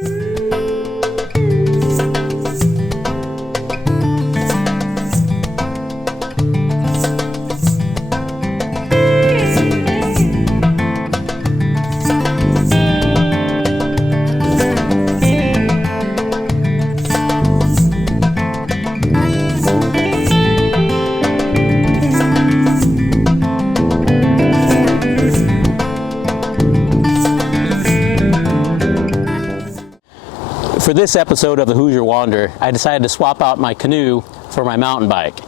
For this episode of the Hoosier Wanderer, I decided to swap out my canoe for my mountain bike.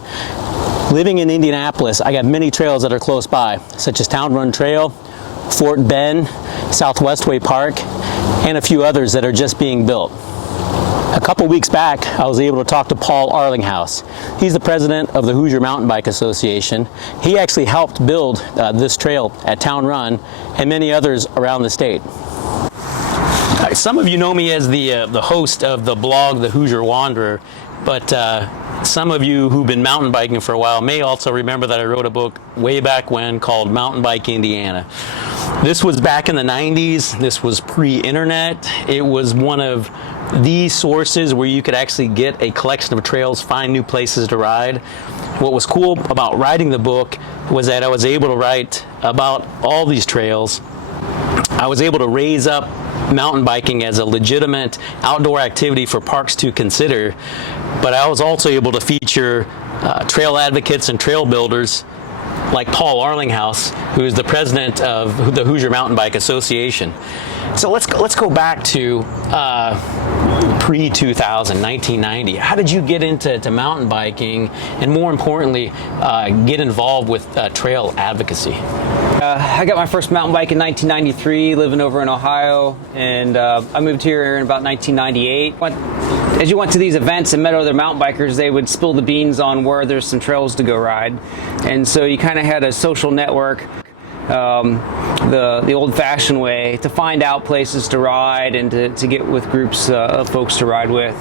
Living in Indianapolis, I got many trails that are close by, such as Town Run Trail, Fort Bend, Southwestway Park, and a few others that are just being built. A couple weeks back, I was able to talk to Paul Arlinghouse. He's the president of the Hoosier Mountain Bike Association. He actually helped build this trail at Town Run and many others around the state. Some of you know me as the host of the blog, The Hoosier Wanderer, but some of you who've been mountain biking for a while may also remember that I wrote a book way back when called Mountain Bike Indiana. This was back in the 90s. This was pre-internet. It was one of the sources where you could actually get a collection of trails, find new places to ride. What was cool about writing the book was that I was able to write about all these trails. I was able to raise up mountain biking as a legitimate outdoor activity for parks to consider, but I was also able to feature trail advocates and trail builders like Paul Arlinghouse, who is the president of the Hoosier Mountain Bike Association. So let's go back to pre-2000, 1990. How did you get into mountain biking, and more importantly, get involved with trail advocacy? I got my first mountain bike in 1993, living over in Ohio, and I moved here in about 1998. As you went to these events and met other mountain bikers, they would spill the beans on where there's some trails to go ride. And so you kind of had a social network, the old-fashioned way, to find out places to ride and to get with groups of folks to ride with.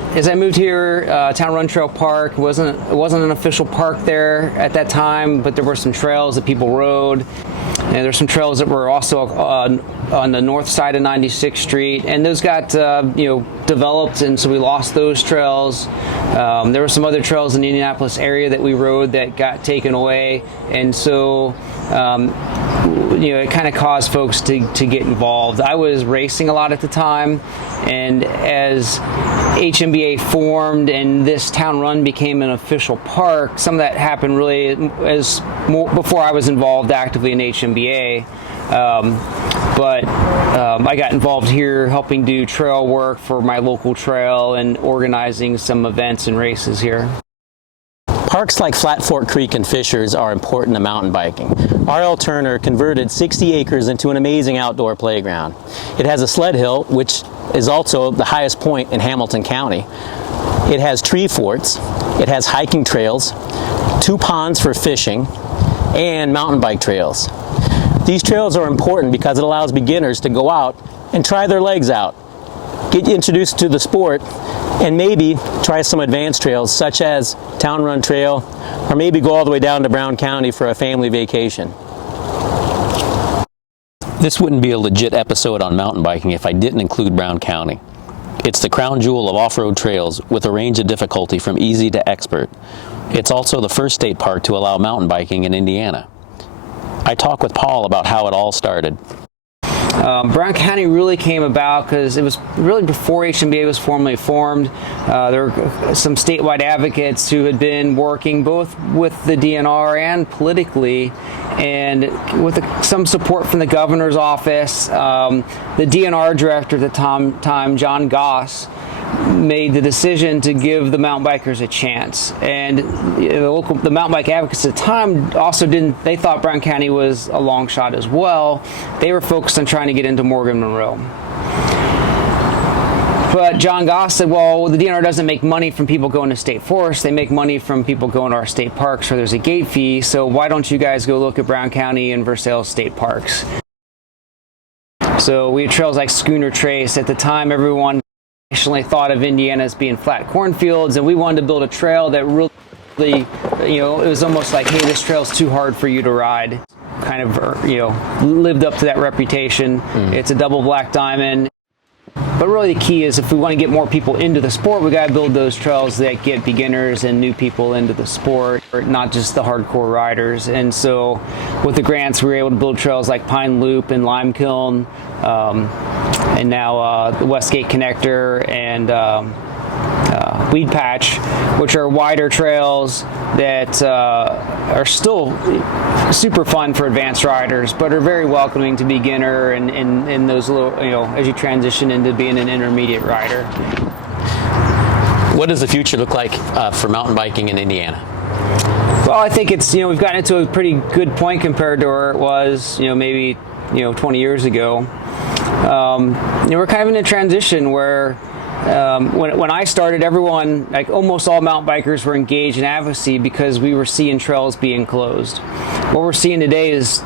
As I moved here, Town Run Trail Park it wasn't an official park there at that time, but there were some trails that people rode, and there's some trails that were also on the north side of 96th Street, and those got developed, and so we lost those trails. There were some other trails in the Indianapolis area that we rode that got taken away, and so it kind of caused folks to get involved. I was racing a lot at the time, and as HMBA formed and this Town Run became an official park, some of that happened really before I was involved actively in HMBA. But I got involved here helping do trail work for my local trail and organizing some events and races here. Parks like Flat Fork Creek and Fishers are important to mountain biking. R.L. Turner converted 60 acres into an amazing outdoor playground. It has a sled hill, which is also the highest point in Hamilton County. It has tree forts, it has hiking trails, 2 ponds for fishing, and mountain bike trails. These trails are important because it allows beginners to go out and try their legs out, get introduced to the sport, and maybe try some advanced trails such as Town Run Trail, or maybe go all the way down to Brown County for a family vacation. This wouldn't be a legit episode on mountain biking if I didn't include Brown County. It's the crown jewel of off-road trails with a range of difficulty from easy to expert. It's also the first state park to allow mountain biking in Indiana. I talk with Paul about how it all started. Brown County really came about because it was really before HMBA was formally formed. There were some statewide advocates who had been working both with the DNR and politically, and with some support from the governor's office. The DNR director at the time, John Goss, made the decision to give the mountain bikers a chance, and the mountain bike advocates at the time also they thought Brown County was a long shot as well. They were focused on trying to get into Morgan Monroe. But John Goss said, well, the DNR doesn't make money from people going to state forests. They make money from people going to our state parks where there's a gate fee. So why don't you guys go look at Brown County and Versailles state parks? So we had trails like Schooner Trace. At the time, everyone traditionally thought of Indiana as being flat cornfields, and we wanted to build a trail that really, it was almost like, hey, this trail's too hard for you to ride. Kind of, lived up to that reputation. It's a double black diamond. But really the key is if we want to get more people into the sport, we got to build those trails that get beginners and new people into the sport, not just the hardcore riders. And so with the grants, we were able to build trails like Pine Loop and Lime Kiln, and now the Westgate Connector and Weed Patch, which are wider trails that are still super fun for advanced riders, but are very welcoming to beginner and those little, as you transition into being an intermediate rider. What does the future look like for mountain biking in Indiana? Well, I think it's, we've gotten into a pretty good point compared to where it was, maybe, 20 years ago. We're kind of in a transition where when I started, everyone, like almost all mountain bikers, were engaged in advocacy because we were seeing trails being closed. What we're seeing today is,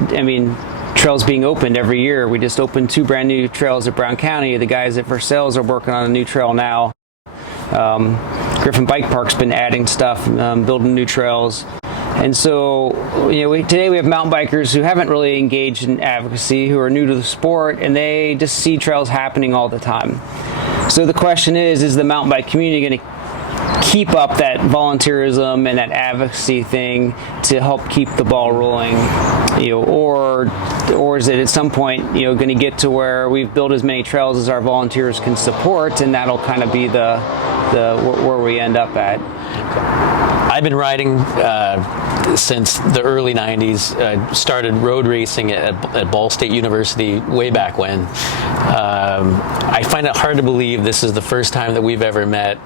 trails being opened every year. We just opened 2 brand new trails at Brown County. The guys at Versailles are working on a new trail now. Griffin Bike Park's been adding stuff, building new trails. And so, today we have mountain bikers who haven't really engaged in advocacy, who are new to the sport, and they just see trails happening all the time. So the question is the mountain bike community going to keep up that volunteerism and that advocacy thing to help keep the ball rolling, or is it at some point, going to get to where we've built as many trails as our volunteers can support, and that'll kind of be the where we end up at. I've been riding since the early 90s. Started road racing at Ball State University way back when. I find it hard to believe this is the first time that we've ever met.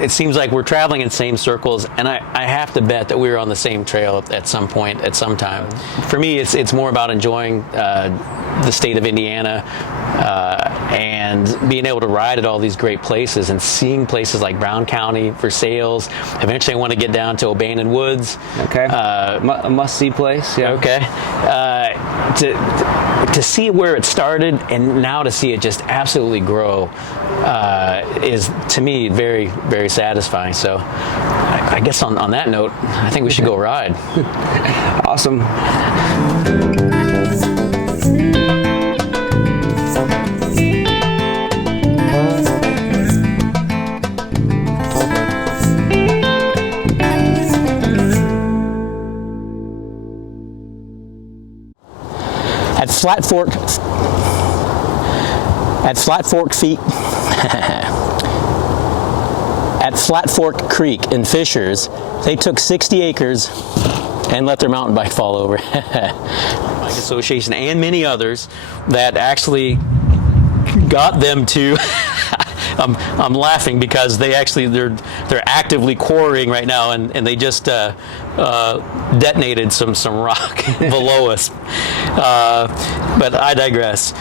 It seems like we're traveling in the same circles, and I have to bet that we were on the same trail at some point, at some time. For me, it's more about enjoying the state of Indiana and being able to ride at all these great places and seeing places like Brown County, Versailles. Eventually I want to get down to O'Bannon Woods. Okay. A must-see place. Yeah. Okay. To see where it started and now to see it just absolutely grow is, to me, very, very satisfying. So I guess on that note, I think we should go ride. Awesome. At Flat Fork Creek in Fishers, they took 60 acres and let their mountain bike fall over. Bike Association and many others that actually got them to. I'm laughing because they're actively quarrying right now, and they just detonated some rock below us. But I digress.